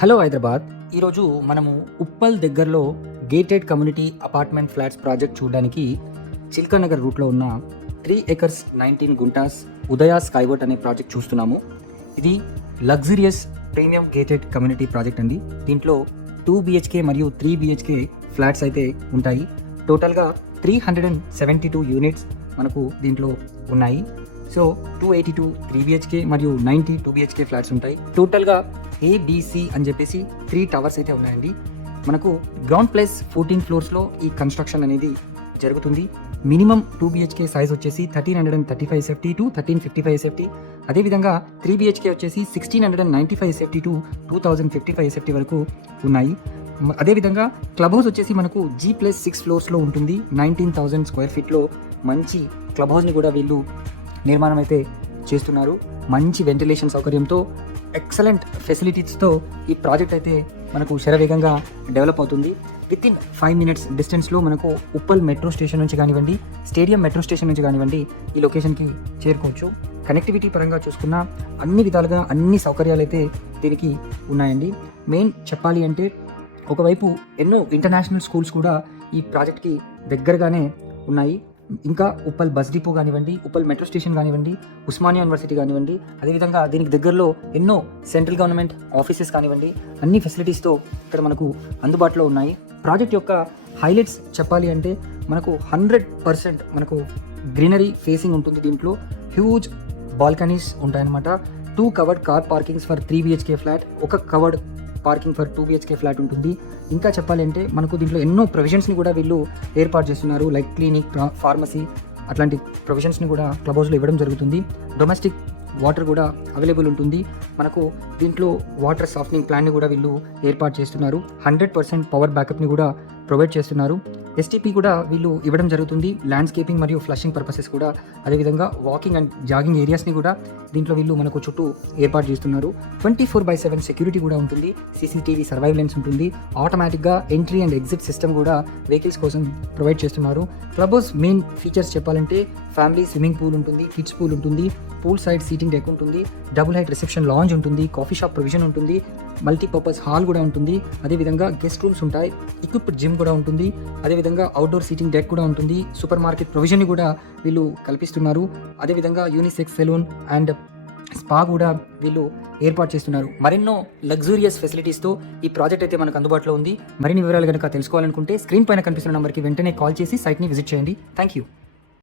Hello Hyderabad. ఈరోజు మనము ఉప్పల్ దగ్గరలో gated community apartment flats project చూడడానికి చిల్కానగర్ రూట్లో ఉన్న 3 acres 19 గుంటాస్ ఉదయ స్కైవర్ట్ అనే ప్రాజెక్ట్ చూస్తున్నాము. ఇది luxurious premium gated community project అండి. దీంట్లో 2 BHK మరియు 3 BHK ఫ్లాట్స్ అయితే ఉంటాయి. టోటల్గా 372 యూనిట్స్ మనకు దీంట్లో ఉన్నాయి. సో 282 3 BHK మరియు 90 2 BHK ఫ్లాట్స్ ఉంటాయి. టోటల్గా ABC అని చెప్పేసి 3 టవర్స్ అయితే ఉన్నాయండి. మనకు గ్రౌండ్ ప్లస్ 14 ఫ్లోర్స్లో ఈ కన్స్ట్రక్షన్ అనేది జరుగుతుంది. మినిమం 2 BHK సైజ్ వచ్చేసి 1335 SFT టు 1355 SFT. అదేవిధంగా 3 BHK వచ్చేసి 1695 SFT టు 2055 SFT వరకు ఉన్నాయి. అదేవిధంగా క్లబ్ హౌస్ వచ్చేసి మనకు G+6 ఫ్లోర్స్లో ఉంటుంది. 19,000 స్క్వేర్ ఫీట్లో మంచి క్లబ్ హౌస్ని కూడా వీళ్ళు నిర్మాణం అయితే చేస్తున్నారు. మంచి వెంటిలేషన్ సౌకర్యంతో ఎక్సలెంట్ ఫెసిలిటీస్తో ఈ ప్రాజెక్ట్ అయితే మనకు శరవేగంగా డెవలప్ అవుతుంది. విత్ ఇన్ 5 minutes డిస్టెన్స్లో మనకు ఉప్పల్ మెట్రో స్టేషన్ నుంచి కానివ్వండి, స్టేడియం మెట్రో స్టేషన్ నుంచి కానివ్వండి ఈ లొకేషన్కి చేరుకోవచ్చు. కనెక్టివిటీ పరంగా చూసుకున్న అన్ని విధాలుగా అన్ని సౌకర్యాలు అయితే దీనికి ఉన్నాయండి. మెయిన్ చెప్పాలి అంటే ఒకవైపు ఎన్నో ఇంటర్నేషనల్ స్కూల్స్ కూడా ఈ ప్రాజెక్ట్కి దగ్గరగానే ఉన్నాయి. ఇంకా ఉప్పల్ బస్ డిపో కానివ్వండి, ఉప్పల్ మెట్రో స్టేషన్ కానివ్వండి, ఉస్మానియా యూనివర్సిటీ కానివ్వండి, అదేవిధంగా దీనికి దగ్గరలో ఎన్నో సెంట్రల్ గవర్నమెంట్ ఆఫీసెస్ కానివ్వండి, అన్ని ఫెసిలిటీస్తో ఇక్కడ మనకు అందుబాటులో ఉన్నాయి. ప్రాజెక్ట్ యొక్క హైలైట్స్ చెప్పాలి అంటే మనకు 100% మనకు గ్రీనరీ ఫేసింగ్ ఉంటుంది. దీంట్లో హ్యూజ్ బాల్కనీస్ ఉంటాయన్నమాట. 2 covered car parkings for 3 BHK flat, 1 covered parking for 2 BHK flat ఉంటుంది. ఇంకా చెప్పాలి అంటే మనకు దీంట్లో ఎన్నో ప్రొవిజన్స్ని కూడా వీళ్ళు ఏర్పాటు చేస్తున్నారు. లైక్ క్లినిక్, ఫార్మసీ అట్లాంటి ప్రొవిజన్స్ని కూడా క్లబ్ హౌస్లో ఇవ్వడం జరుగుతుంది. డొమెస్టిక్ వాటర్ కూడా అవైలబుల్ ఉంటుంది. మనకు దీంట్లో వాటర్ సాఫ్టనింగ్ ప్లాన్ని కూడా వీళ్ళు ఏర్పాటు చేస్తున్నారు. 100% పవర్ బ్యాకప్ని కూడా ప్రొవైడ్ చేస్తున్నారు. STP కూడా వీళ్ళు ఇవ్వడం జరుగుతుంది. ల్యాండ్స్కేపింగ్ మరియు ఫ్లషింగ్ పర్పసెస్ కూడా, అదేవిధంగా వాకింగ్ అండ్ జాగింగ్ ఏరియాస్ని కూడా దీంట్లో వీళ్ళు మనకు చుట్టూ ఏర్పాటు చేస్తున్నారు. 24/7 సెక్యూరిటీ కూడా ఉంటుంది. CCTV సర్వైలెన్స్ ఉంటుంది. ఆటోమేటిక్గా ఎంట్రీ అండ్ ఎగ్జిట్ సిస్టమ్ కూడా వెహికల్స్ కోసం ప్రొవైడ్ చేస్తున్నారు. క్లబ్ హౌస్ మెయిన్ ఫీచర్స్ చెప్పాలంటే ఫ్యామిలీ స్విమ్మింగ్ పూల్ ఉంటుంది, కిడ్స్ పూల్ ఉంటుంది, పూల్ సైడ్ సీటింగ్ డెక్ ఉంటుంది, డబుల్ హైట్ రిసెప్షన్ లాంజ్ ఉంటుంది, కాఫీ షాప్ ప్రొవిజన్ ఉంటుంది, మల్టీపర్పస్ హాల్ కూడా ఉంటుంది, అదేవిధంగా గెస్ట్ రూమ్స్ ఉంటాయి, ఎక్విప్డ్ జిమ్ కూడా ఉంటుంది, అదేవిధంగా అవుట్డోర్ సీటింగ్ డెక్ కూడా ఉంటుంది. సూపర్ మార్కెట్ ప్రొవిజన్ని కూడా వీళ్ళు కల్పిస్తున్నారు. అదేవిధంగా యూనిసెక్స్ సెలూన్ అండ్ స్పా కూడా వీళ్ళు ఏర్పాటు చేస్తున్నారు. మరెన్నో లగ్జూరియస్ ఫెసిలిటీస్తో ఈ ప్రాజెక్ట్ అయితే మనకు అందుబాటులో ఉంది. మరిన్ని వివరాలు కనుక తెలుసుకోవాలనుకుంటే స్క్రీన్ పైన కనిపిస్తున్న నెంబర్కి వెంటనే కాల్ చేసి సైట్ని విజిట్ చేయండి. Thank you.